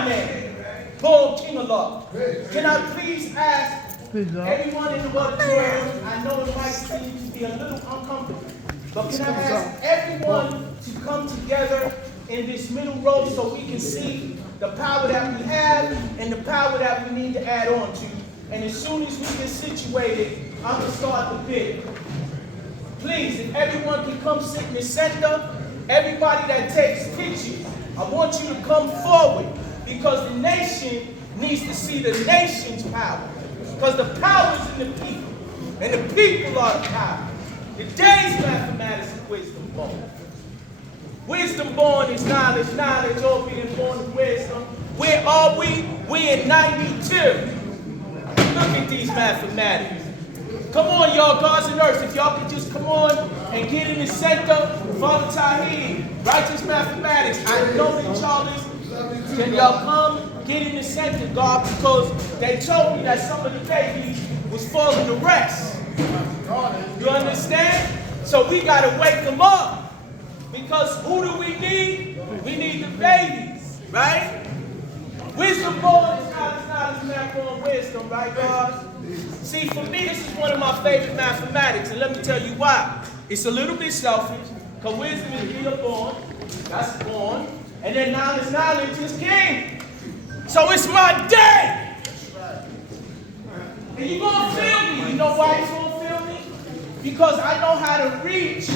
my man, born King of Love. Can I please ask everyone in the auditorium, I know it might seem to be a little uncomfortable, but can I ask everyone to come together in this middle row so we can see the power that we have and the power that we need to add on to. And as soon as we get situated, I'm going to start the bid. Please, if everyone can come sit in the center, everybody that takes pictures, I want you to come forward because the nation needs to see the nation's power. Because the power is in the people, and the people are the power. Today's mathematics is wisdom born. Wisdom born is knowledge, knowledge all being born of wisdom. Where are we? We're in 92. Look at these mathematics. Come on, y'all, gods and earths. If y'all could just come on and get in the center. Father Tahir, righteous mathematics. I know that y'all is. Can y'all come get in the center, God? Because they told me that some of the babies was falling to rest. You understand? So we got to wake them up. Because who do we need? We need the babies, right? Wisdom born is knowledge, math born wisdom, right, God? See, for me, this is one of my favorite mathematics, and let me tell you why. It's a little bit selfish, because wisdom is being born, that's born, and then knowledge is king. So it's my day. And you're going to feel me. You know why you're going to feel me? Because I know how to reach.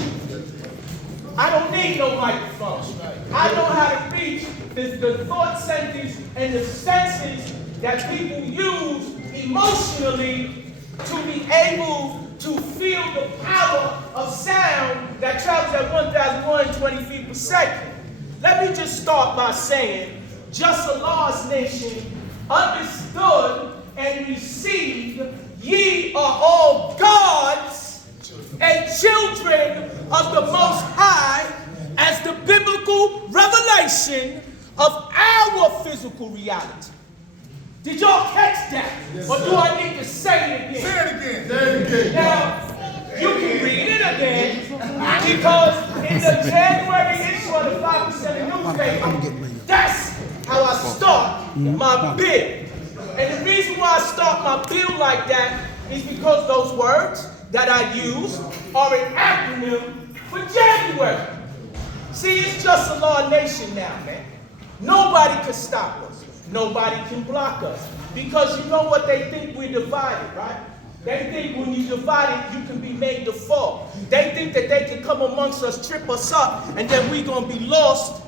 I don't need no microphone. I know how to reach the thought centers and the senses that people use emotionally to be able to feel the power of sound that travels at 1,120 feet per second. Let me just start by saying, just a lost nation understood and received, ye are all gods and children of the Most High as the biblical revelation of our physical reality. Did y'all catch that? Yes, or do I need to say it again? Say it again. Say it again. Now, you can read it again because in the January issue of the 5% newspaper, that's how I start my bill. And the reason why I start my bill like that is because those words that I use are an acronym for January. See, it's just a law nation now, man. Nobody can stop us. Nobody can block us. Because you know what they think? We're divided, right? They think when you divide it, you can be made to fall. They think that they can come amongst us, trip us up, and then we're going to be lost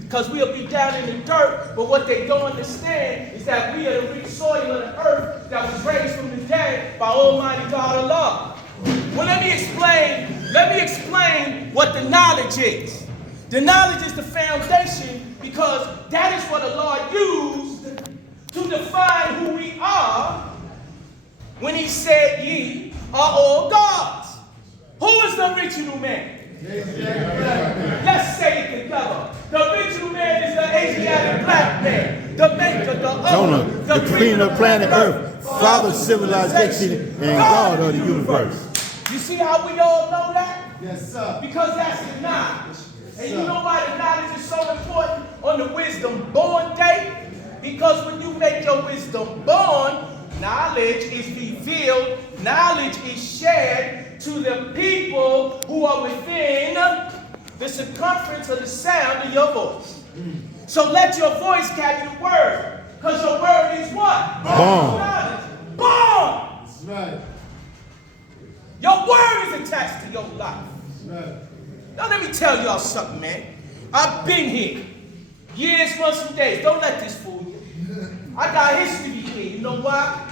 because we'll be down in the dirt. But what they don't understand is that we are the rich soil of the earth that was raised from the dead by Almighty God Allah. Well, let me explain what the knowledge is. The knowledge is the foundation because that is what Allah used to define who we are when he said ye are all gods. Who is the original man? Let's say it together. The original man is the Asiatic black man, the maker, the owner, the queen of planet Earth, father of civilization, and God of the universe. You see how we all know that? Yes, sir. Because that's the knowledge. And you know why the knowledge is so important on the wisdom born day? Because when you make your wisdom born, knowledge is revealed, knowledge is shared to the people who are within the circumference of the sound of your voice. So let your voice carry the word. Because your word is what? Born. Born. That's right. Your word is attached to your life. That's right. Now let me tell y'all something, man. I've been here. Years, months, and days. Don't let this fool you. I got history here. You know why?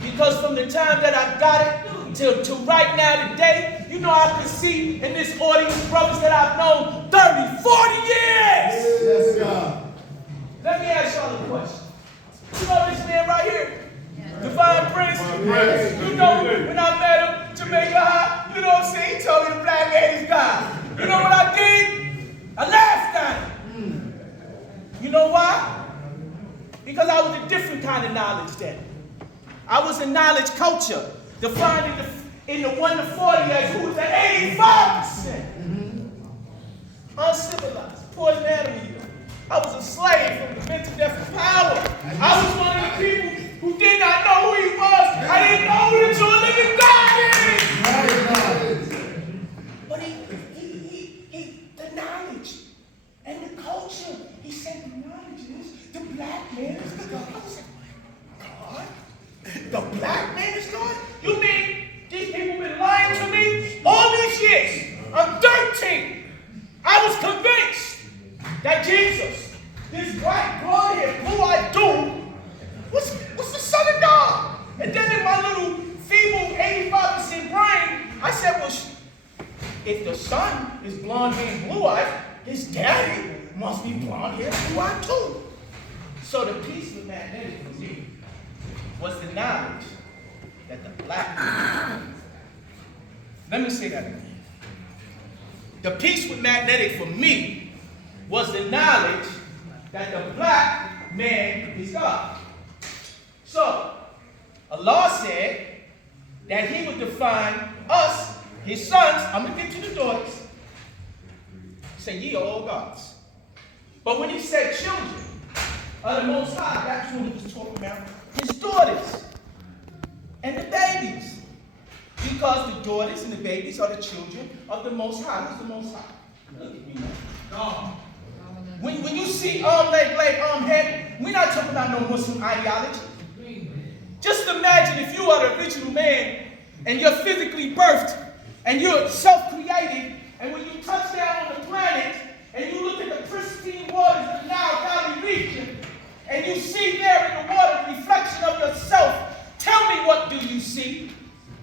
Because from the time that I got it till right now today, you know I can see in this audience brothers that I've known 30, 40 years. Yes, God. Let me ask y'all a question. You know this man right here? Divine Prince. You know when I met him, Jamaica High, you know what I'm saying? He told me the black man is God. You know what I did? I laughed at him. You know why? Because I was a different kind of knowledge then. I was a knowledge culture, defined in the 1 to 40 as who was the 85%. Uncivilized, poison animal eater. I was a slave from the mental death of power. black man is God. I said, God? The black man is God? You mean these people been lying to me all these years? I'm 13. I was convinced that Jesus, this white, blonde-haired, blue-eyed dude, was the Son of God. And then in my little feeble 85% brain, I said, well, if the son is blonde-haired and blue-eyed, his daddy must be blonde-haired and blue-eyed too. So the piece with magnetic for me was the knowledge that the black man, let me say that again. The piece with magnetic for me was the knowledge that the black man is God. So, Allah said that he would define us, his sons, I'm going to get to the daughters, say, ye are all gods. But when he said children of the Most High, that's what he was talking about, his daughters and the babies. Because the daughters and the babies are the children of the Most High. Who's the Most High? Look at me now. God. When you see arm, leg, arm, head, we're not talking about no Muslim ideology. Just imagine if you are the original man and you're physically birthed and you're self-created, and when you touch down on the planet and you look at the pristine waters of the Nile Valley region and you see there in the water the reflection of yourself, tell me, what do you see?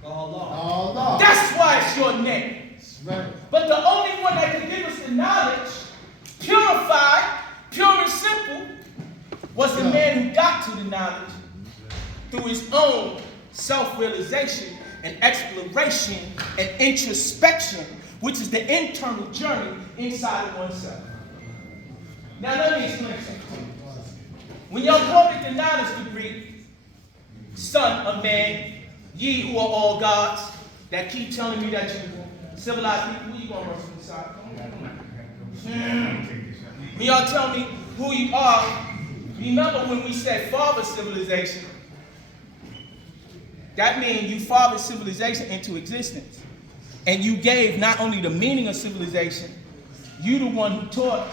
Allah. That's why it's your name. Right. But the only one that can give us the knowledge, purified, pure and simple, was the man who got to the knowledge through his own self-realization and exploration and introspection, which is the internal journey inside of oneself. Now let me explain something. When y'all quoted the knowledge degree, son of man, ye who are all gods, that keep telling me that you civilized people, who you gonna rush inside? When y'all tell me who you are, remember when we said father civilization, that means you fathered civilization into existence. And you gave not only the meaning of civilization, you the one who taught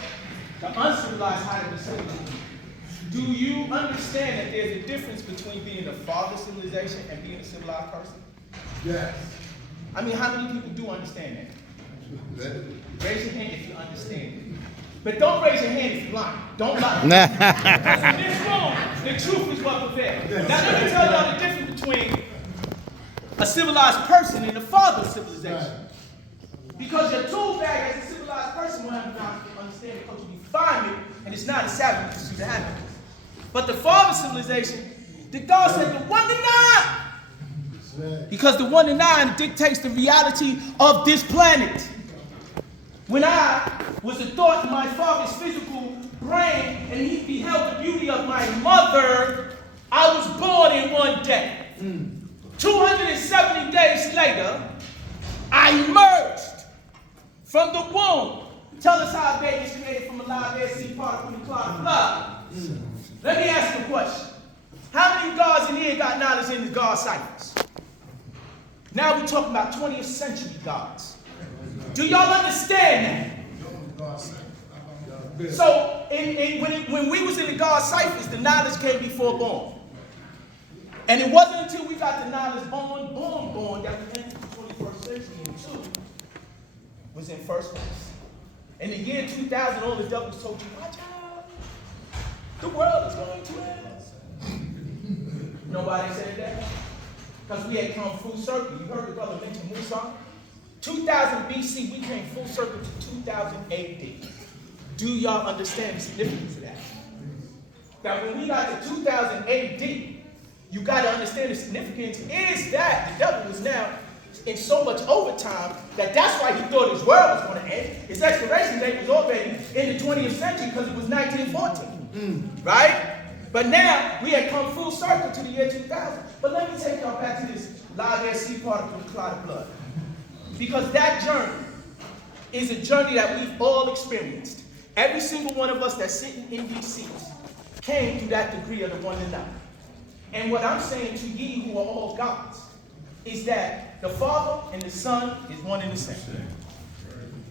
the uncivilized how to be civilized. Do you understand that there's a difference between being a father civilization and being a civilized person? Yes. I mean, how many people do understand that? Raise your hand if you understand it. But don't raise your hand if you're lying. Don't lie. Because in this room, the truth is what prevails. Now let me tell y'all the difference between a civilized person and a father civilization. Because your tool bag as a civilized person will have to understand it because you define it, and it's not a Sabbath because you have it. But the father civilization, the God said the 1 to 9. Because the 1 to 9 dictates the reality of this planet. When I was a thought in my father's physical brain and he beheld the beauty of my mother, I was born in one day. 270 days later, I emerged from the womb. Tell us how a baby is created from a live air seed particle in the clot of blood. Let me ask you a question. How many gods in here got knowledge in the God ciphers? Now we're talking about 20th century gods. Do y'all understand that? So when we was in the God ciphers, the knowledge came before born. And it wasn't until we got the knowledge born, that we entered the 21st century and two was in first place. In the year 2000, all the devils told you, watch out, the world is going to end. Nobody said that. Because we had come full circle. You heard the brother mention Musa. 2000 BC, we came full circle to 2000 AD. Do y'all understand the significance of that? That when we got to 2000 AD, you got to understand the significance is that the devil was now in so much overtime that that's why he thought his world was going to end. His expiration date was already in the 20th century because it was 1914. Right? But now we had come full circle to the year 2000. But let me take y'all back to this live air seed particle in the clot of blood. Because that journey is a journey that we've all experienced. Every single one of us that's sitting in these seats came through that degree of the 1 to 9. And what I'm saying to ye who are all gods is that the Father and the Son is one and the same.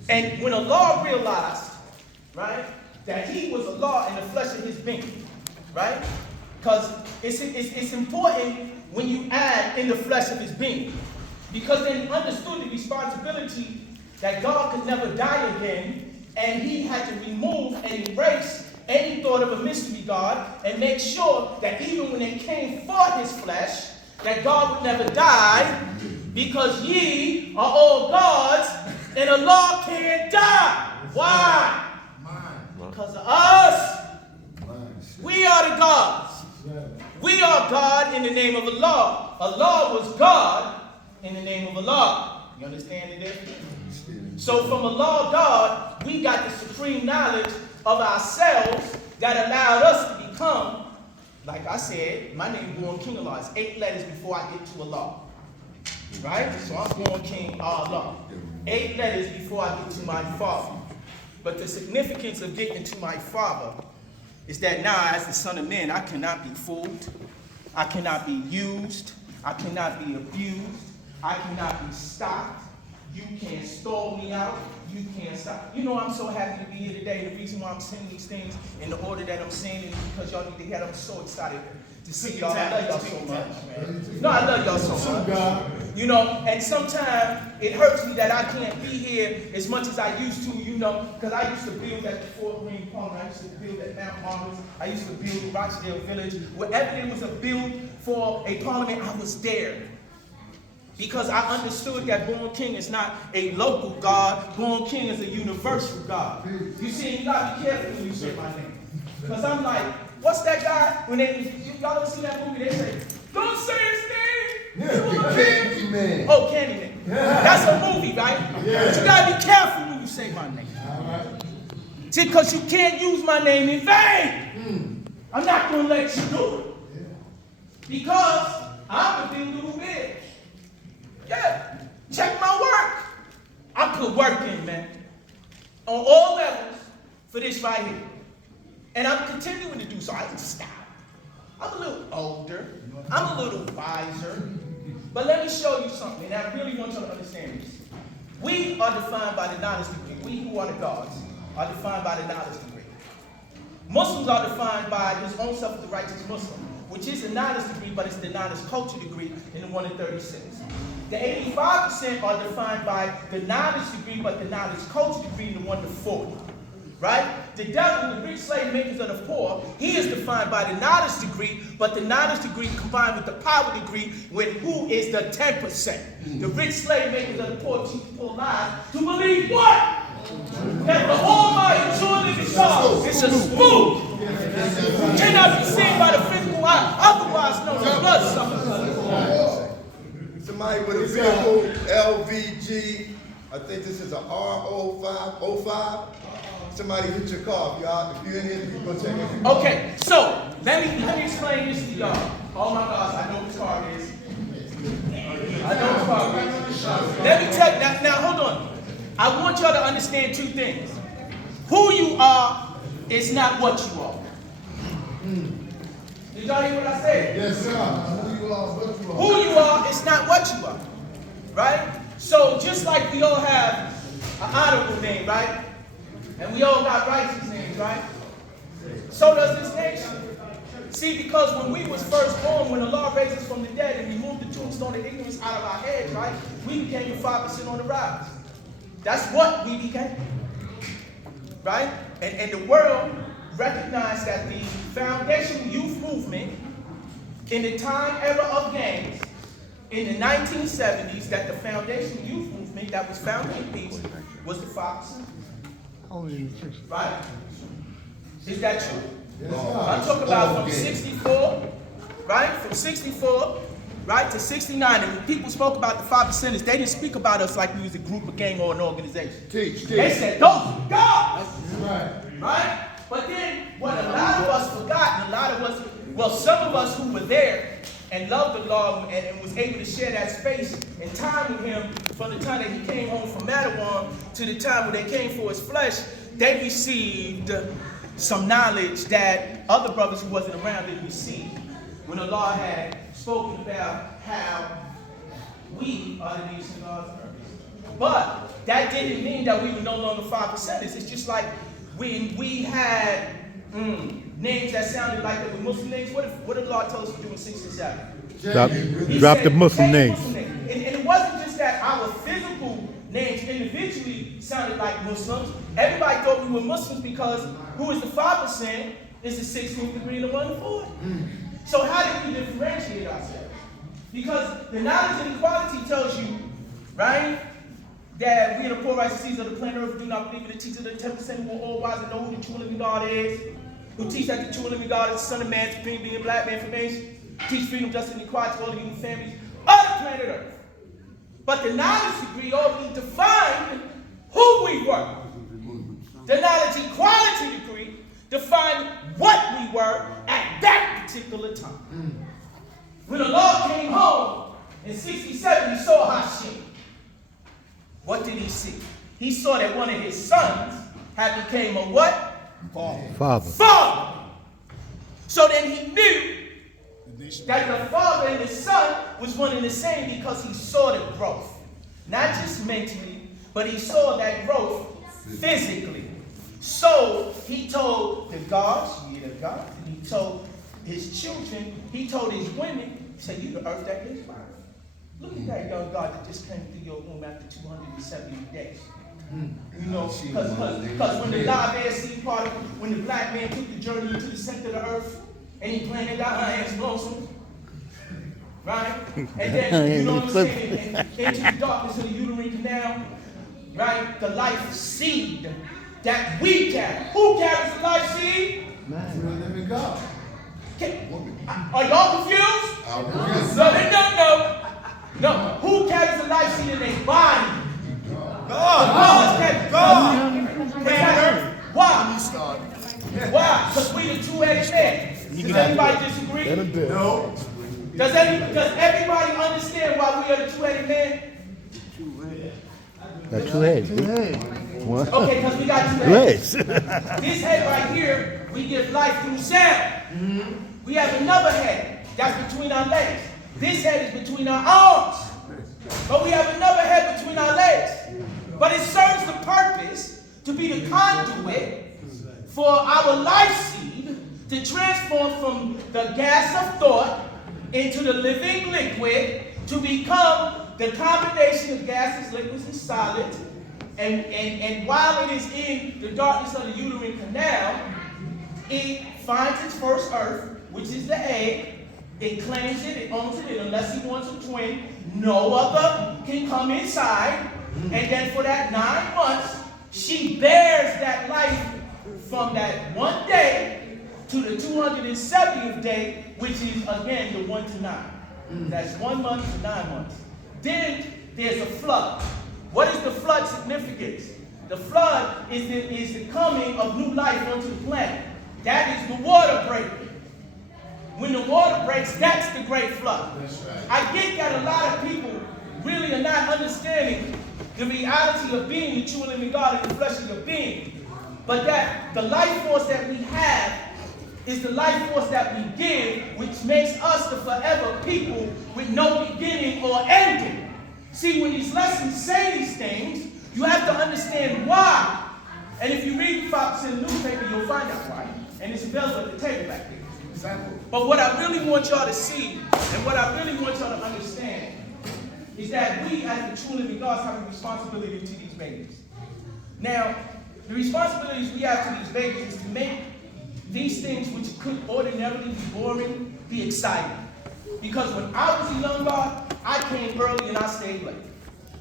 And when Allah realized, right, that he was Allah in the flesh of his being, right? Because it's important when you add in the flesh of his being. Because then he understood the responsibility that God could never die again, and he had to remove and erase any thought of a mystery God and make sure that even when they came for his flesh, that God would never die, because ye are all gods, and Allah can't die. Why? Because of us. We are the gods. We are God in the name of Allah. Allah was God in the name of Allah. You understand the difference? So from Allah, God, we got the supreme knowledge of ourselves that allowed us to become, like I said, my name is born King Allah. It's 8 letters before I get to Allah. Right? So I'm born King Allah. 8 letters before I get to my Father. But the significance of getting to my Father is that now, as the Son of Man, I cannot be fooled. I cannot be used. I cannot be abused. I cannot be stopped. You can't stall me out. You can't stop. You know, I'm so happy to be here today. The reason why I'm saying these things in the order that I'm saying it is because y'all need to hear. I'm so excited to see y'all. I love y'all so much, man. No, I love y'all so much. You know, and sometimes it hurts me that I can't be here as much as I used to, you know, because I used to build at the Fort Greene Parliament. I used to build at Mount Morris. I used to build in Rochdale Village. Wherever there was a build for a parliament, I was there. Because I understood that Born King is not a local God. Born King is a universal God. You see, you got to be careful when you say my name. Because I'm like, what's that guy? When y'all ever see that movie, they say, don't say his name. Candyman. Oh, Candyman. That's a movie, right? Yeah. But you got to be careful when you say my name. See, because you can't use my name in vain. I'm not going to let you do it. Because I'm the big little bitch. Yeah, check my work. I put work in, man, on all levels for this right here. And I'm continuing to do so. I didn't stop. I'm a little older. I'm a little wiser. But let me show you something, and I really want you to understand this. We are defined by the knowledge degree. We who are the gods are defined by the knowledge degree. Muslims are defined by his own self as the righteous Muslim, which is the knowledge degree, but it's the knowledge culture degree in the 1 in 36. The 85% are defined by the knowledge degree, but the knowledge culture degree in the 1 to 40. Right? The devil, the rich slave makers of the poor, he is defined by the knowledge degree, but the knowledge degree combined with the power degree, with who is the 10%. The rich slave makers of the poor teach the poor lies to believe what? That the Almighty true living God is a spook. Cannot be seen by the physical eye, otherwise known as blood sucker. Somebody with a vehicle, LVG, I think this is a R05. Somebody hit your car. If you're in here, you go check it. Okay, so let me explain this to y'all. Oh my gosh, I know what car it is. I know what car it is. Let me tell you, now hold on. I want y'all to understand 2 things. Who you are is not what you are. Did y'all hear what I said? Yes, sir. Who you are, what you are. Who you are is not what you are. Right? So just like we all have an honorable name, right? And we all got righteous names, right? So does this nation. See, because when we was first born, when Allah raised us from the dead and removed the tombstone of ignorance out of our heads, right? We became the 5% on the rise. That's what we became. Right? And the world recognized that the foundational youth movement in the time era of gangs in the 1970s, that the foundational youth movement that was founded in peace was the 5%. Right? Is that true? Yes, I'm talking about from 64, right? From 64, right, to 69. And when people spoke about the 5%ers, they didn't speak about us like we was a group, a gang, or an organization. Teach. They said, those are gods. Right. Right? But then what a lot of us forgot, and a lot of us, well, some of us who were there and loved the Lord and was able to share that space and time with him from the time that he came home from Madawan to the time when they came for his flesh, they received some knowledge that other brothers who wasn't around didn't receive. When Allah had spoken about how we are the nation of God's earth. But that didn't mean that we were no longer 5%ers. It's just like when we had names that sounded like they were Muslim names. What did God tell us to do in 67? Drop the Muslim names. And it wasn't just that our physical names individually sounded like Muslims. Everybody thought we were Muslims because who is the 5% is the 16th degree and the 1 to 4. So how did we differentiate ourselves? Because the knowledge and equality tells you, right, that we are the poor righteous seeds of the planet Earth do not believe in the teaching of the 10% who are all wise and know who the true living God is, who teach that the true living God is the Son of Man, supreme being, black man formation, teach freedom, justice, and equality to all the human families of the planet Earth. But the knowledge degree only defined who we were. The knowledge equality degree defined what we were at that particular time. When the Lord came home in 67, he saw Hashem. What did he see? He saw that one of his sons had became a what? Father. So then he knew that the father and the son was one and the same because he saw the growth. Not just mentally, but he saw that growth physically. So he told the gods, ye the gods, and he told his children, he told his women, he said, you the earth that gives birth. Look at that young God that just came through your womb after 270 days. You know, because when the live air seed particle, when the black man took the journey into the center of the earth, and he planted out hands lonesome, right? And then, you know what I'm saying, and into the darkness of the uterine canal, right? The life seed that we carry. Who carries the life seed? Living God. Are y'all confused? No. Who carries the life seed in their body? God. Why? Why? Because we the two-headed man. Does anybody disagree? No. Does everybody understand why we are the two-headed man? Got 2 heads. Okay, because we got 2 heads. This head right here, we give life through sound. We have another head that's between our legs. This head is between our arms. But we have another head between our legs. But it serves the purpose to be the conduit for our life seed to transform from the gas of thought into the living liquid to become the combination of gases, liquids, and solids. And while it is in the darkness of the uterine canal, it finds its first earth, which is the egg. It claims it, it owns it, and unless he wants a twin, no other can come inside. And then for that 9 months, she bears that life from that 1 day to the 270th day, which is again the 1 to 9. That's 1 month to 9 months. Then there's a flood. What is the flood significance? The flood is the coming of new life onto the planet. That is the water breaking. When the water breaks, that's the great flood. I get that a lot of people really are not understanding the reality of being the true living God in the flesh of your being. But that the life force that we have is the life force that we give, which makes us the forever people with no beginning or ending. See, when these lessons say these things, you have to understand why. And if you read 5% newspaper, you'll find out why. And it's available at the table back there. But what I really want y'all to see, and what I really want y'all to understand, is that we as the true living gods have a responsibility to these babies. Now, the responsibilities we have to these babies is to make these things which could ordinarily be boring, be exciting. Because when I was a young God, I came early and I stayed late.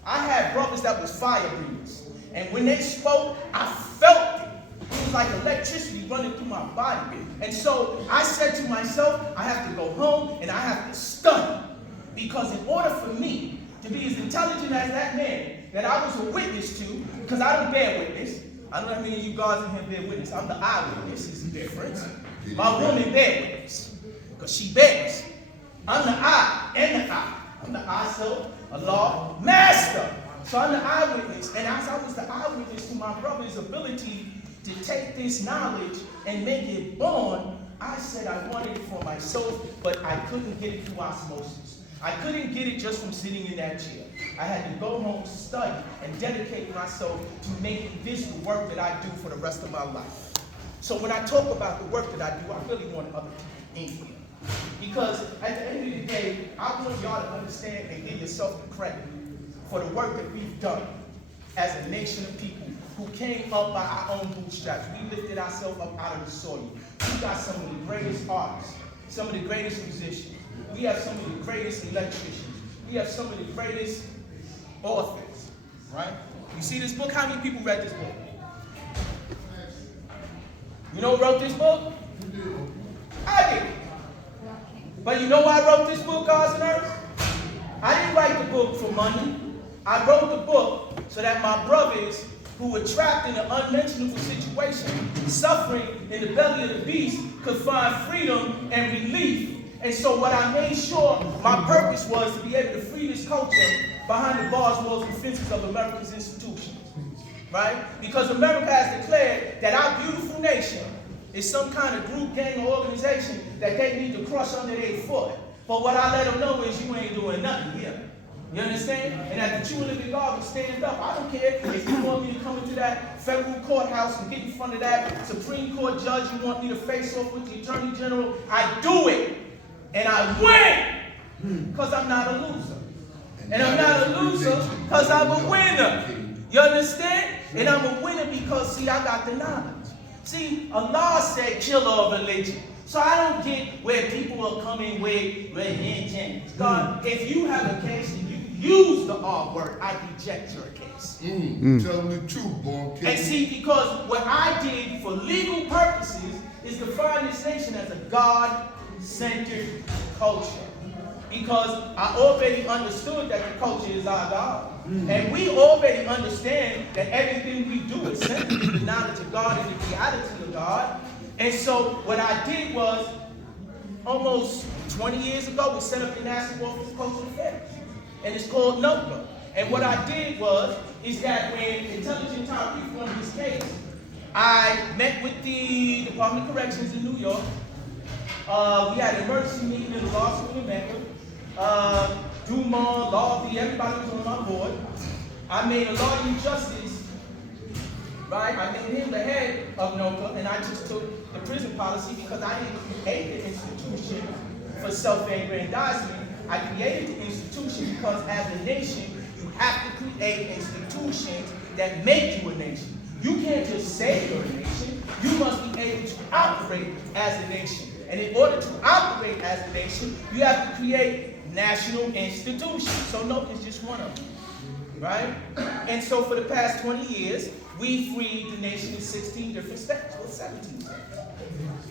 I had brothers that was fire breathers. And when they spoke, I felt it. It was like electricity running through my body. And so I said to myself, I have to go home and I have to study. Because in order for me to be as intelligent as that man that I was a witness to, because I don't bear witness. I don't know how many of you guys in here bear witness. I'm the eyewitness. It's the difference. My woman bear witness. Because she bears. I'm the I and the I. I'm the I self, Allah, master. So I'm the eyewitness. And as I was the eyewitness to my brother's ability to take this knowledge and make it born, I said I wanted it for myself, but I couldn't get it through osmosis. I couldn't get it just from sitting in that chair. I had to go home, study, and dedicate myself to making this the work that I do for the rest of my life. So when I talk about the work that I do, I really want other people in here. Because at the end of the day, I want y'all to understand and give yourself the credit for the work that we've done as a nation of people who came up by our own bootstraps. We lifted ourselves up out of the soil. We got some of the greatest artists, some of the greatest musicians. We have some of the greatest electricians. We have some of the greatest authors, right? You see this book? How many people read this book? You know who wrote this book? I did. But you know why I wrote this book, Gods and Earth? I didn't write the book for money. I wrote the book so that my brothers who were trapped in an unmentionable situation, suffering in the belly of the beast, could find freedom and relief. And so what I made sure, my purpose was to be able to free this culture behind the bars, walls, and fences of America's institutions. Right? Because America has declared that our beautiful nation is some kind of group, gang, or organization that they need to crush under their foot. But what I let them know is you ain't doing nothing here. You understand? And as the true living God will stand up. I don't care if you want me to come into that federal courthouse and get in front of that Supreme Court judge, you want me to face off with the Attorney General, I do it. And I win. Because I'm not a loser. And I'm not a loser because I'm a winner. You understand? And I'm a winner because, see, I got the knowledge. See, Allah said killer of religion. So I don't get where people are coming with religion. God, if you have a case and you use the R word, I reject your case. Tell them the truth, boy. And see, because what I did for legal purposes is define this nation as a God-centered culture. Because I already understood that the culture is our God. And we already understand that everything we do is centered in the knowledge of God and the reality of God. And so what I did was, almost 20 years ago, we set up the National Office of Cultural Affairs. And it's called NOCA. And what I did was, is that when Intelligent Time Brief won this case, I met with the Department of Corrections in New York. We had an emergency meeting in the law school in Mecca. Dumont, Lawby, everybody was on my board. I made a law and justice, right? I made him the head of NOCA, and I just took the prison policy because I didn't create the institution for self-aggrandizement. I created the institution because as a nation, you have to create institutions that make you a nation. You can't just say you're a nation. You must be able to operate as a nation. And in order to operate as a nation, you have to create national institutions. So NOCA is just one of them, right? And so for the past 20 years, we freed the nation in 16 different states, or 17 states.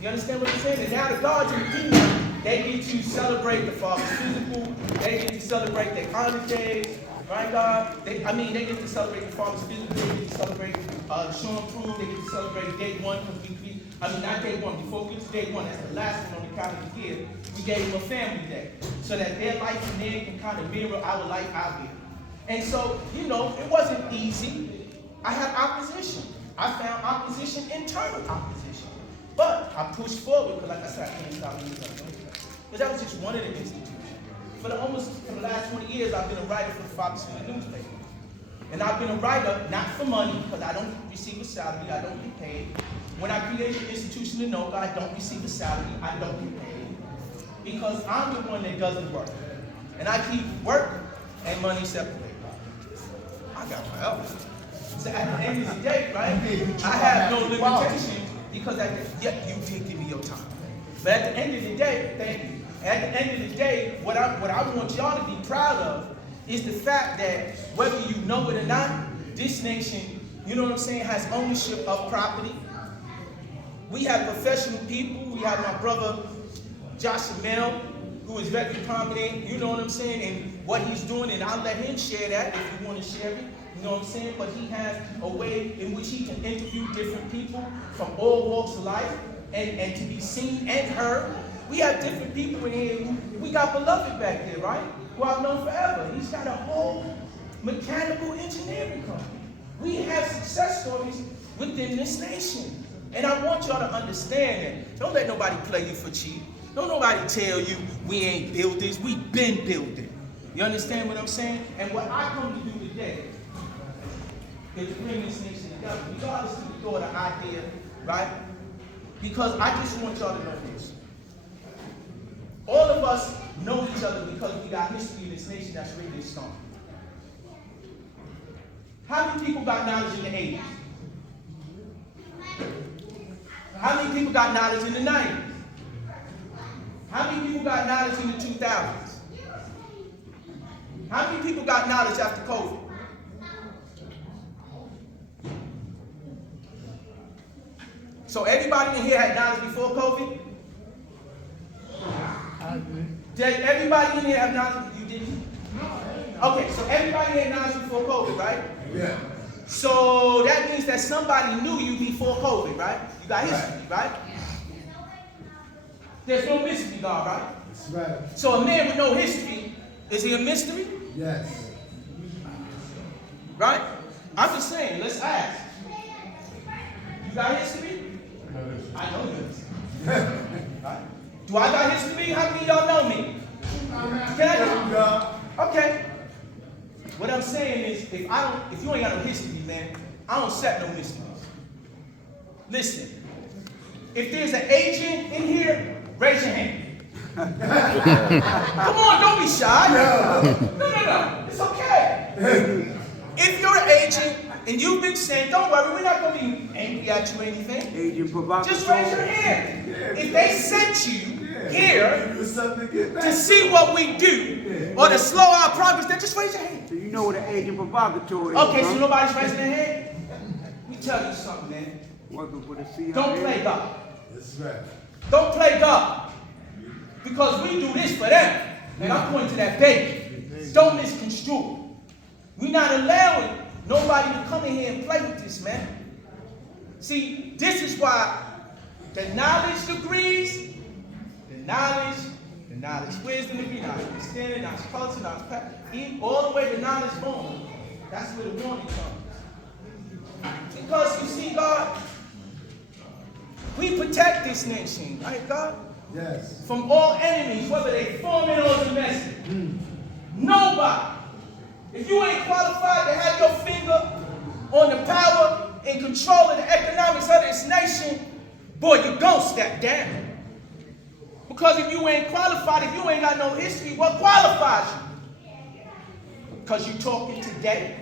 You understand what I'm saying? And now the guards in the kingdom, they get to celebrate the Father's physical, they get to celebrate their holidays, right, God? They get to celebrate the Father's physical, they get to celebrate Sean Prue, they get to celebrate day one, because not day one, before we get to day one, that's the last one on the calendar year, we gave them a family day, so that their life in there can kind of mirror our life out here. And so, you know, it wasn't easy. I had opposition. I found opposition, internal opposition. But I pushed forward, because like I said, I can't stop doing that. Because that was just one of the institutions. For the last 20 years, I've been a writer for the Fox City newspaper. And I've been a writer, not for money, because I don't receive a salary, I don't get paid. When I created the institution in NOCA, I don't receive a salary, I don't get paid. Because I'm the one that doesn't work. And I keep work and money separated. I got my help. So at the end of the day, right, I have no limitations because you did give me your time. But at the end of the day, thank you. At the end of the day, what I want y'all to be proud of is the fact that whether you know it or not, this nation, you know what I'm saying, has ownership of property. We have professional people. We have my brother Joshua Mel, who is very prominent, you know what I'm saying, and what he's doing, and I'll let him share that if you want to share it. You know what I'm saying? But he has a way in which he can interview different people from all walks of life and to be seen and heard. We have different people in here. We got Beloved back there, right? Who I've known forever. He's got a whole mechanical engineering company. We have success stories within this nation. And I want y'all to understand that. Don't let nobody play you for cheap. Don't nobody tell you we ain't builders. We've been building. You understand what I'm saying? And what I come to do today is to bring this nation together, regardless of the thought or idea, right? Because I just want y'all to know this. All of us know each other because we got history in this nation that's written in stone. How many people got knowledge in the 80s? How many people got knowledge in the 90s? How many people got knowledge in the 2000s? How many people got knowledge after COVID? So everybody in here had knowledge before COVID? Did everybody in here have knowledge? You didn't? Okay, so everybody had knowledge before COVID, right? Yeah. So that means that somebody knew you before COVID, right? You got history, right? There's no mystery, God, right? That's right. So a man with no history, is he a mystery? Yes. Right? I'm just saying, let's ask. You got history? I know you. Right? Do I got history? How many of y'all know me? Can I know? Okay. What I'm saying is, if you ain't got no history, man, I don't set no mysteries. Listen, if there's an agent in here, raise your hand. Come on, don't be shy. No. It's okay. If you're an agent and you've been sent, don't worry, we're not going to be angry at you or anything. Agent provocateur. Just raise your hand. If they sent you here to see what we do or to slow our progress, then just raise your hand. So you know what an agent provocateur is. Okay, so nobody's raising their hand? Let me tell you something, man. Welcome for the CIA. Don't play God. That's right. Don't play God. Because we do this for them. And I'm pointing to that baby. Don't misconstrue. We're not allowing nobody to come in here and play with this, man. See, this is why the knowledge degrees, the knowledge, wisdom degree, knowledge understanding, knowledge culture, knowledge practice, all the way to knowledge born. That's where the warning comes. Because you see, God, we protect this nation, right, God? Yes. From all enemies, whether they forming or domestic. Nobody. If you ain't qualified to have your finger on the power and control of the economics of this nation, boy, you gon' step down. Because if you ain't qualified, if you ain't got no history, what qualifies you? Because you talking today.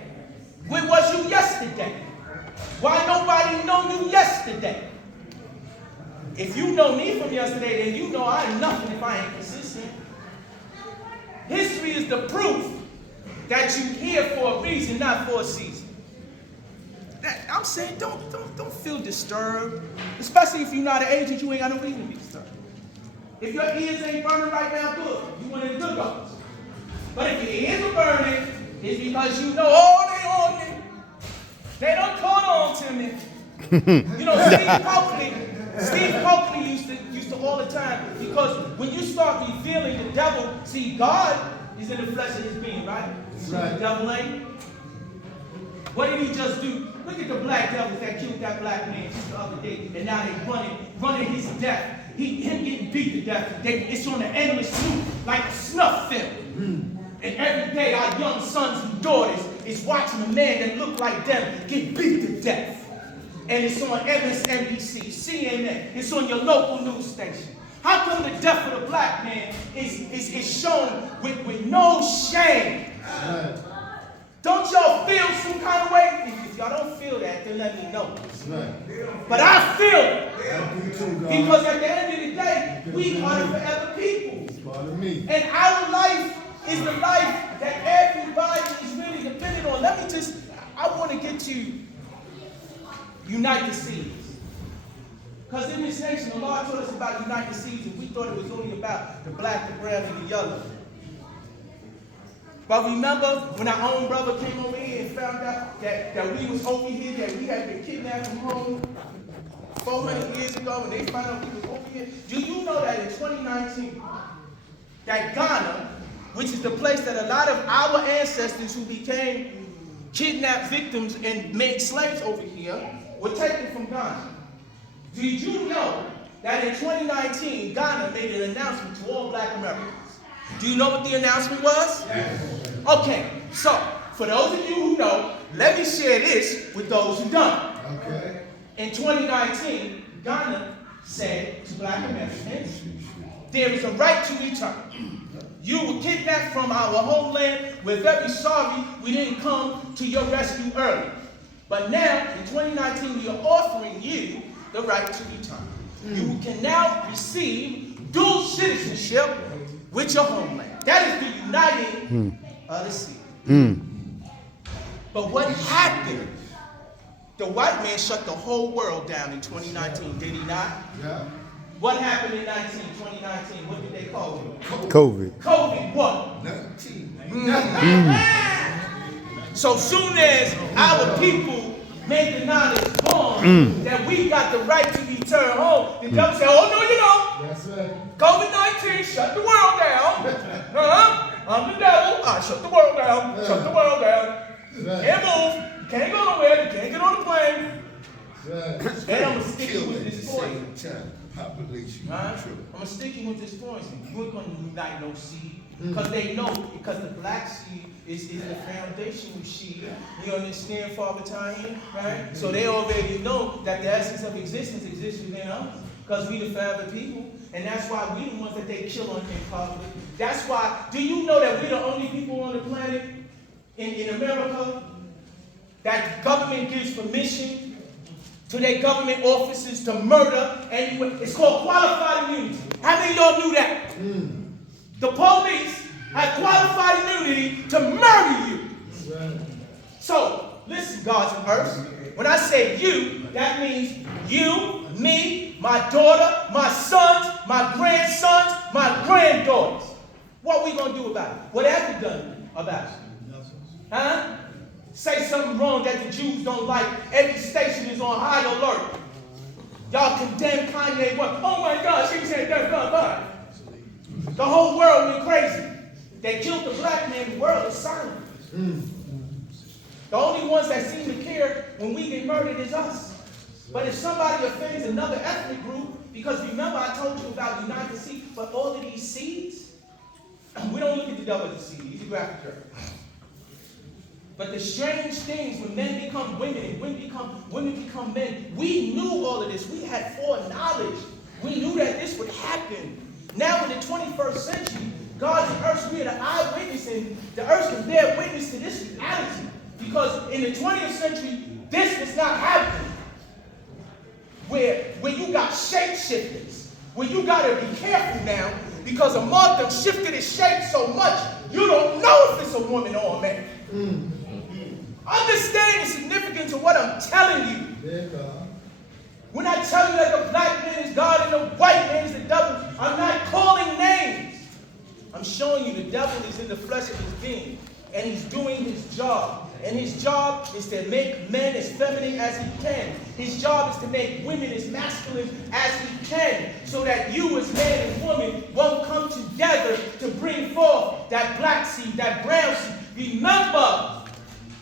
Where was you yesterday? Why nobody know you yesterday? If you know me from yesterday, then you know I ain't nothing if I ain't consistent. History is the proof that you're here for a reason, not for a season. I'm saying don't feel disturbed, especially if you're not an agent, you ain't got no reason to be disturbed. If your ears ain't burning right now, good. You one of the good ones. But if your ears are burning, it's because you know, oh, they on me. They don't caught on to me. You know, Steve Coakley used to all the time, because when you start revealing the devil, see, God is in the flesh of his being, right? Right. The devil ain't. What did he just do? Look at the black devils that killed that black man just the other day, and now they running his death. Him getting beat to death. It's on the endless loop like a snuff film. And every day our young sons and daughters is watching a man that look like them get beat to death. And it's on MSNBC, CNN, it's on your local news station. How come the death of the black man is shown with no shame? Right. Don't y'all feel some kind of way? If y'all don't feel that, then let me know. Right. But I feel it. I do too, God. Because at the end of the day, we are the forever people. It's part of me. And our life is the life that everybody is really dependent on. I want to get to unite the seeds. Because in this nation, the Lord told us about unite the seeds, and we thought it was only about the black, the brown, and the yellow. But remember when our own brother came over here and found out that we was over here, that we had been kidnapped from home 400 years ago, and they found out we was over here? Do you know that in 2019, that Ghana, which is the place that a lot of our ancestors who became kidnapped victims and made slaves over here were taken from Ghana? Did you know that in 2019, Ghana made an announcement to all black Americans? Do you know what the announcement was? Yes. Okay, so for those of you who know, let me share this with those who don't. Okay. In 2019, Ghana said to black Americans, there is a right to return. You were kidnapped from our homeland. We're very sorry we didn't come to your rescue early. But now, in 2019, we are offering you the right to return. You can now receive dual citizenship with your homeland. That is the uniting of the seed. But what happened? The white man shut the whole world down in 2019, did he not? Yeah. What happened in 2019? What did they call it? COVID. COVID what? 19. So soon as our people made the knowledge that we got the right to return home, the devil said, oh no you don't. That's right. COVID-19 shut the world down. I'm the devil. I shut the world down. Shut the world down. Can't move. Can't go nowhere. You can't get on the plane. Right. And I'm going to stick you with this Kill poison. at the same time. Population I'm control. going to stick you with this poison. You ain't going to unite no seed. Because they know, because the black seed is the foundational seed. You understand, Father Tahir? Right? So they already know that the essence of existence exists within us. Because we the forever people. And that's why we the ones that they kill on in public. That's why, do you know that we're the only people on the planet in America that government gives permission to their government officers to murder anyone? It's called qualified immunity. How many of y'all knew that? The police have qualified immunity to murder you. Right. So, listen, gods and earth. When I say you, that means you, me, my daughter, my sons, my grandsons, my granddaughters. What are we going to do about it? What have we done about it? Huh? Say something wrong that the Jews don't like. Every station is on high alert. Y'all condemn Kanye West. Oh my God, she said that's not fine. The whole world went crazy. They killed the black man. The world is silent. The only ones that seem to care when we get murdered is us. But if somebody offends another ethnic group, because remember I told you about United Seeds, but all of these seeds, we don't look at the devil as a seed. He's a graphic term. But the strange things when men become women and women become men, we knew all of this. We had foreknowledge. We knew that this would happen. Now in the 21st century, God's and earth, we are the eyewitness, and the earth can bear witness to this reality. Because in the 20th century, this was not happening. Where you got shapeshifters, where you got to be careful now, because a moth done shifted its shape so much, you don't know if it's a woman or a man. Understand the significance of what I'm telling you. Yeah, God. When I tell you that the black man is God and the white man is the devil, I'm not calling names. I'm showing you the devil is in the flesh of his being, and he's doing his job. And his job is to make men as feminine as he can. His job is to make women as masculine as he can, so that you as man and woman won't come together to bring forth that black seed, that brown seed. Remember,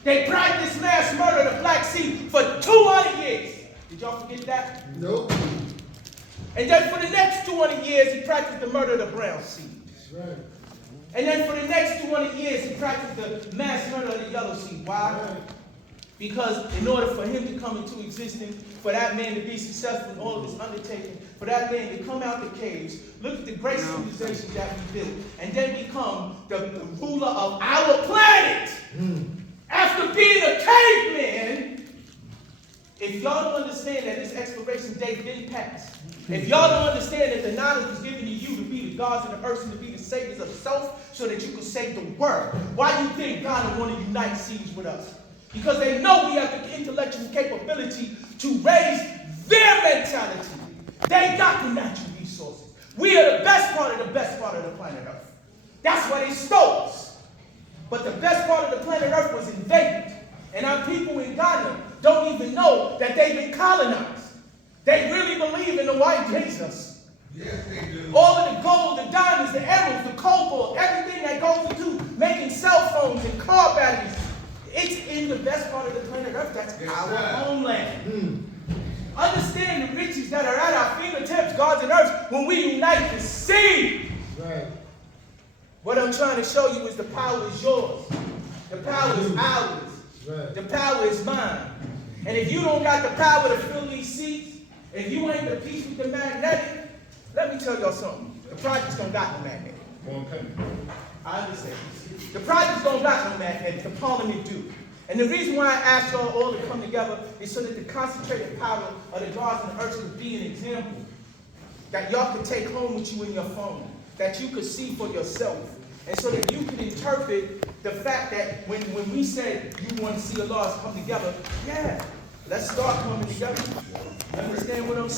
they practiced mass murder of the black seed for 200 years. Did y'all forget that? Nope. And then for the next 200 years, he practiced the murder of the brown seed. That's right. And then for the next 200 years, he practiced the mass murder of the yellow seed. Why? Because in order for him to come into existence, for that man to be successful in all of his undertaking, for that man to come out the caves, look at the great civilization that we built, and then become the ruler of our planet. After being a caveman, if y'all don't understand that this expiration date didn't pass, if y'all don't understand that the knowledge was given to you to be the gods of the earth and to be the saviors of self so that you could save the world, why do you think God would want to unite seeds with us? Because they know we have the intellectual capability to raise their mentality. They got the natural resources. We are the best part of the planet Earth. That's why they stole us. But the best part of the planet Earth was invaded. And our people in Ghana don't even know that they've been colonized. They really believe in the white Jesus. Yes, they do. All of the gold, the diamonds, the emeralds, the cobalt, everything that goes into making cell phones and car batteries, it's in the best part of the planet Earth. That's our homeland. Understand the riches that are at our fingertips, gods and earth, when we unite the seed. Right. What I'm trying to show you is the power is yours. The power is ours. Right. The power is mine. And if you don't got the power to fill these seats, If you ain't the peace with the magnetic, let me tell y'all something. The project's gonna got no magnetic. I understand. The project's gonna got no magnetic. The parliament do. And the reason why I asked y'all all to come together is so that the concentrated power of the gods and the earth would be an example that y'all could take home with you in your phone, that you could see for yourself, and so that you could interpret the fact that when we said you want to see the laws come together, yeah, let's start coming together. You understand what I'm saying?